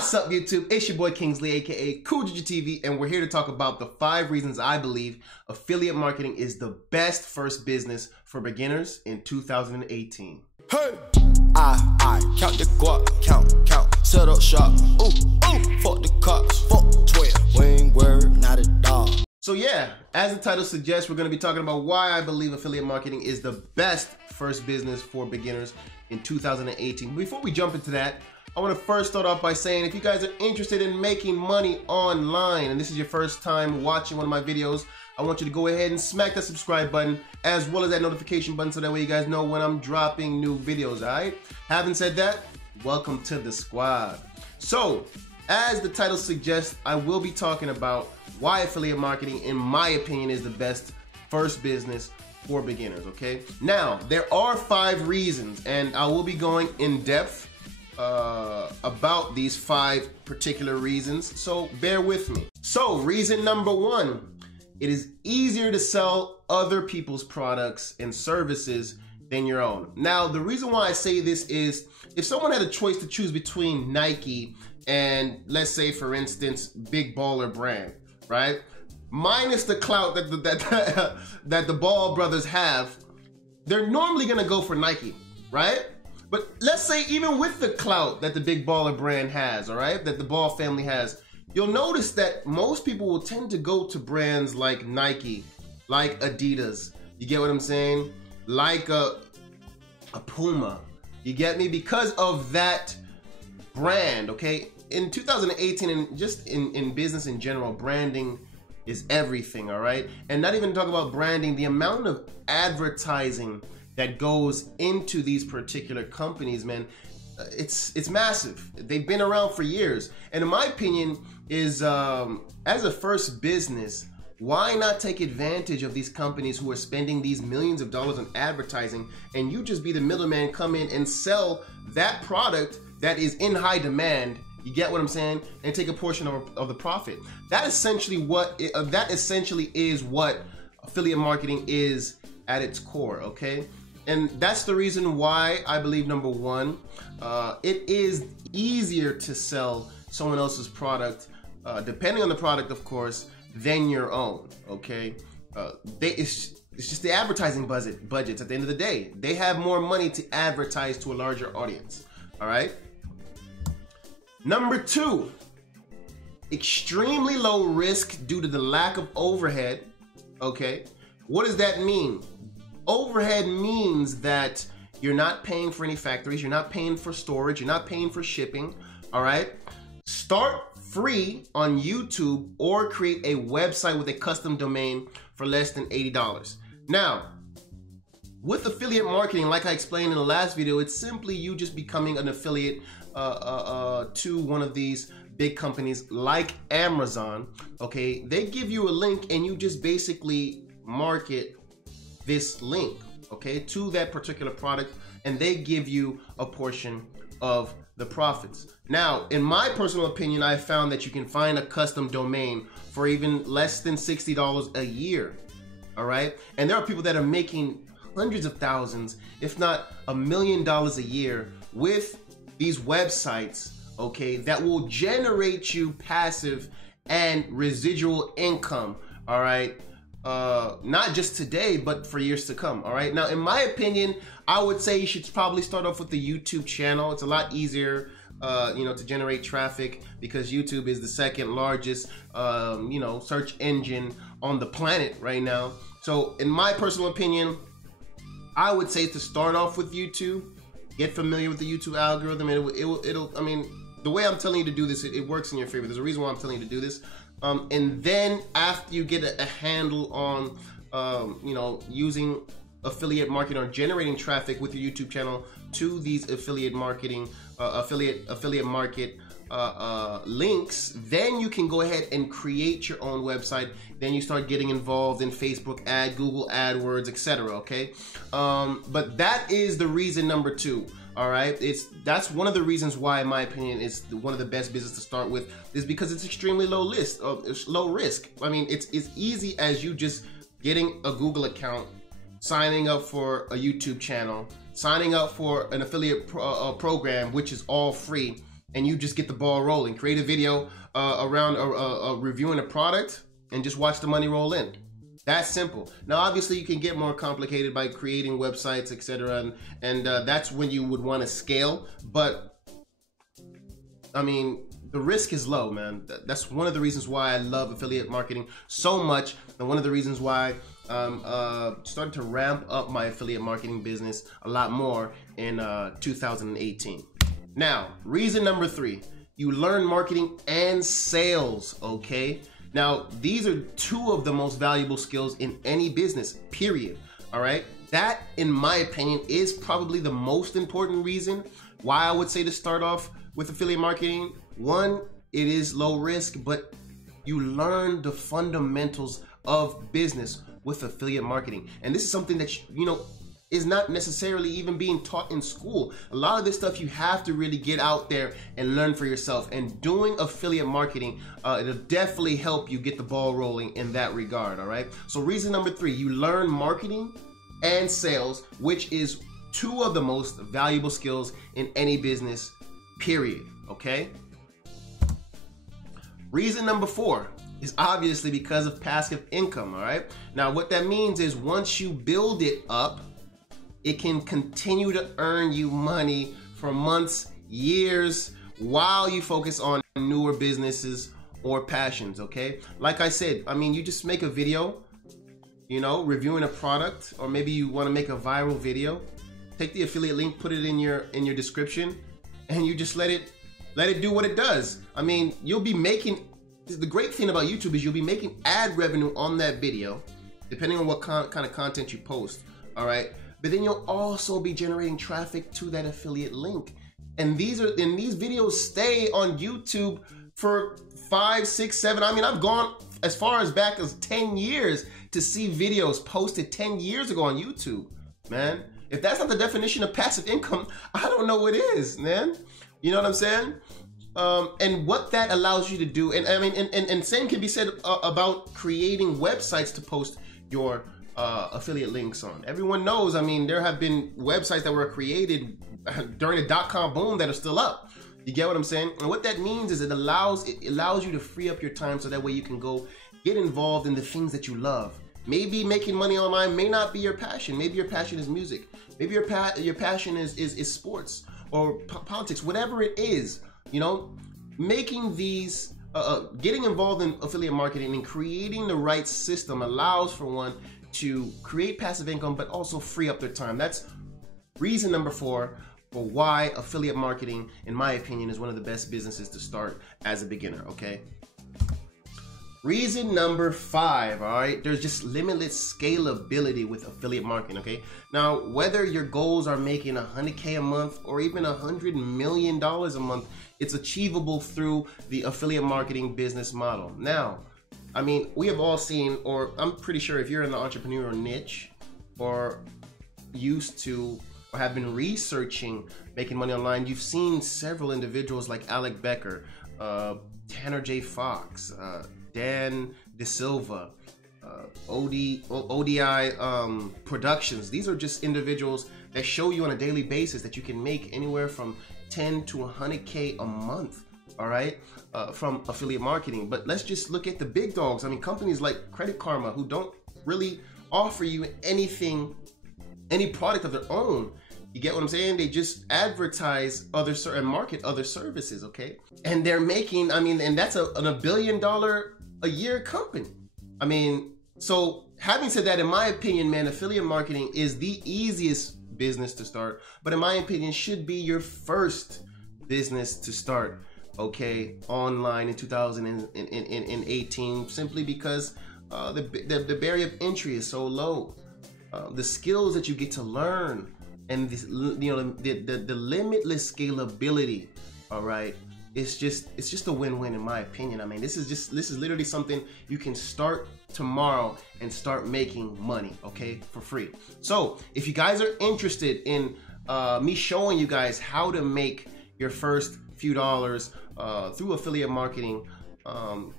What's up, YouTube? It's your boy Kingsley, aka Okundaye TV, and we're here to talk about the 5 reasons I believe affiliate marketing is the best first business for beginners in 2018. Hey, I count the guap, count, set up shop, fuck the cops, fuck 12, wing word, not a dog. So yeah, as the title suggests, we're going to be talking about why I believe affiliate marketing is the best first business for beginners in 2018. Before we jump into that, I want to first start off by saying if you guys are interested in making money online and this is your first time watching one of my videos, I want you to go ahead and smack that subscribe button as well as that notification button so that way you guys know when I'm dropping new videos, alright? Having said that, welcome to the squad. So, as the title suggests, I will be talking about why affiliate marketing, in my opinion, is the best first business for beginners, okay? Now, there are 5 reasons and I will be going in depth about these 5 particular reasons, so bear with me. So reason number 1, it is easier to sell other people's products and services than your own. Now the reason why I say this is if someone had a choice to choose between Nike and, let's say for instance, Big Baller Brand, right? Minus the clout that the Ball brothers have, they're normally gonna go for Nike, right? But let's say even with the clout that the Big Baller Brand has, all right, that the Ball family has, you'll notice that most people will tend to go to brands like Nike, like Adidas, you get what I'm saying? Like a Puma, you get me? Because of that brand, okay? In 2018 and just in business in general, branding is everything, all right? And not even talk about branding, the amount of advertising that goes into these particular companies, man, it's massive. They've been around for years. And in my opinion is, as a first business, why not take advantage of these companies who are spending these millions of dollars on advertising and you just be the middleman, come in and sell that product that is in high demand, you get what I'm saying, and take a portion of the profit. That essentially is what affiliate marketing is at its core, okay? And that's the reason why I believe, number 1, it is easier to sell someone else's product, depending on the product, of course, than your own, okay? It's just the advertising budgets at the end of the day. They have more money to advertise to a larger audience, all right? Number 2, extremely low risk due to the lack of overhead, okay? What does that mean? Overhead means that you're not paying for any factories, you're not paying for storage, you're not paying for shipping, all right? Start free on YouTube or create a website with a custom domain for less than $80. Now, with affiliate marketing, like I explained in the last video, it's simply you just becoming an affiliate to one of these big companies like Amazon, okay? They give you a link and you just basically market this link, okay, to that particular product, and they give you a portion of the profits. Now, in my personal opinion, I found that you can find a custom domain for even less than $60 a year, all right? And there are people that are making hundreds of thousands, if not $1 million a year with these websites, okay, that will generate you passive and residual income, all right? Not just today, but for years to come, all right? Now, in my opinion, I would say you should probably start off with the YouTube channel. It's a lot easier, you know, to generate traffic because YouTube is the 2nd largest, you know, search engine on the planet right now. So in my personal opinion, I would say to start off with YouTube, get familiar with the YouTube algorithm. It'll I mean, the way I'm telling you to do this, it works in your favor. There's a reason why I'm telling you to do this. And then after you get a handle on, you know, using affiliate marketing or generating traffic with your YouTube channel to these affiliate marketing, affiliate market links, then you can go ahead and create your own website. Then you start getting involved in Facebook ad, Google AdWords, etc. Okay, but that is the reason number 2. All right, that's one of the reasons why, in my opinion, it's one of the best business to start with, is because it's extremely low risk. I mean, it's easy as you just getting a Google account, signing up for a YouTube channel, signing up for an affiliate program, which is all free, and you just get the ball rolling. Create a video around reviewing a product and just watch the money roll in. That's simple. Now, obviously, you can get more complicated by creating websites, etc., and that's when you would want to scale. But I mean, the risk is low, man. That's one of the reasons why I love affiliate marketing so much, and one of the reasons why started to ramp up my affiliate marketing business a lot more in 2018. Now, reason number 3, you learn marketing and sales, okay? Now, these are 2 of the most valuable skills in any business, period, all right? That, in my opinion, is probably the most important reason why I would say to start off with affiliate marketing. 1, it is low risk, but you learn the fundamentals of business with affiliate marketing. And this is something that, is not necessarily even being taught in school. A lot of this stuff you have to really get out there and learn for yourself. And doing affiliate marketing, it'll definitely help you get the ball rolling in that regard, all right? So reason number 3, you learn marketing and sales, which is 2 of the most valuable skills in any business, period, okay? Reason number 4 is obviously because of passive income, all right? Now, what that means is once you build it up, it can continue to earn you money for months, years, while you focus on newer businesses or passions, okay? Like I said, I mean, you just make a video, reviewing a product, or maybe you want to make a viral video. Take the affiliate link, put it in your description, and you just let it do what it does. I mean, you'll be making, the great thing about YouTube is you'll be making ad revenue on that video, depending on what kind of content you post, all right? But then you'll also be generating traffic to that affiliate link. And these videos stay on YouTube for 5, 6, 7. I mean, I've gone as far as back as 10 years to see videos posted 10 years ago on YouTube, man. If that's not the definition of passive income, I don't know what is, man. You know what I'm saying? And what that allows you to do, and I mean, and same can be said about creating websites to post your affiliate links on. Everyone knows, I mean, there have been websites that were created during the .com boom that are still up. You get what I'm saying? And what that means is it allows you to free up your time so that way you can go get involved in the things that you love. Maybe making money online may not be your passion. Maybe your passion is music. Maybe your passion is sports or politics, whatever it is, making these, getting involved in affiliate marketing and creating the right system allows for one to create passive income, but also free up their time. That's reason number 4 for why affiliate marketing, in my opinion, is one of the best businesses to start as a beginner, okay? Reason number 5, all right? There's just limitless scalability with affiliate marketing, okay? Now, whether your goals are making $100K a month or even $100 million a month, it's achievable through the affiliate marketing business model. Now, I mean, we have all seen, or I'm pretty sure if you're in the entrepreneurial niche or used to or have been researching making money online, you've seen several individuals like Alec Becker, Tanner J. Fox, Dan DeSilva, ODI Productions. These are just individuals that show you on a daily basis that you can make anywhere from 10 to 100K a month, all right, from affiliate marketing. But let's just look at the big dogs. I mean, companies like Credit Karma, who don't really offer you anything, any product of their own. You get what I'm saying? They just advertise and market other services, okay? And they're making, I mean, and that's a $1 billion a year company. I mean, so having said that, in my opinion, man, affiliate marketing is the easiest business to start, but in my opinion, should be your first business to start, okay, online in 2018, simply because the barrier of entry is so low. The skills that you get to learn, and this, the limitless scalability, all right, it's just a win-win in my opinion. I mean, this is literally something you can start tomorrow and start making money, okay, for free. So if you guys are interested in me showing you guys how to make your first few dollars through affiliate marketing,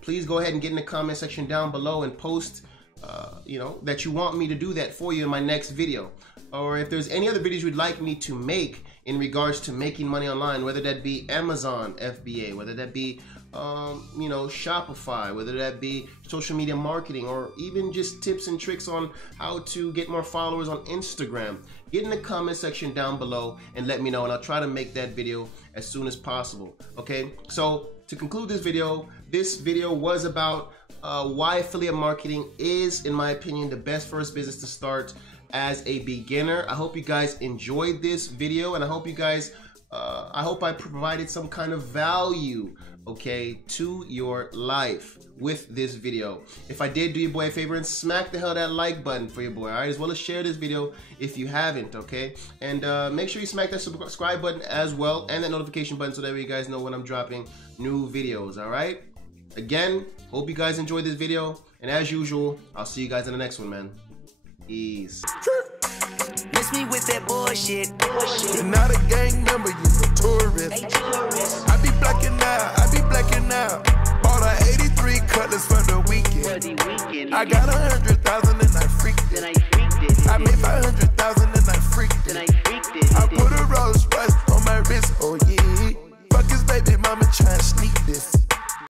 please go ahead and get in the comment section down below and post that you want me to do that for you in my next video. Or if there's any other videos you'd like me to make in regards to making money online, whether that be Amazon FBA, whether that be you know, Shopify, whether that be social media marketing, or even just tips and tricks on how to get more followers on Instagram, get in the comment section down below and let me know, and I'll try to make that video as soon as possible. Okay, so to conclude this video was about why affiliate marketing is, in my opinion, the best first business to start as a beginner. I hope you guys enjoyed this video, and I hope you guys I hope I provided some kind of value, okay, to your life with this video. If I did, do your boy a favor and smack the hell that like button for your boy, all right, as well as share this video if you haven't, okay, and make sure you smack that subscribe button as well, and that notification button, so that way you guys know when I'm dropping new videos. All right, again, hope you guys enjoyed this video, and as usual, I'll see you guys in the next one, man. Peace. Miss me with that bullshit. You're not a gang member, you're a tourist. I be blacking out. Bought a 83 Cutlass for the weekend. I got 100,000 and I freaked it. I made 500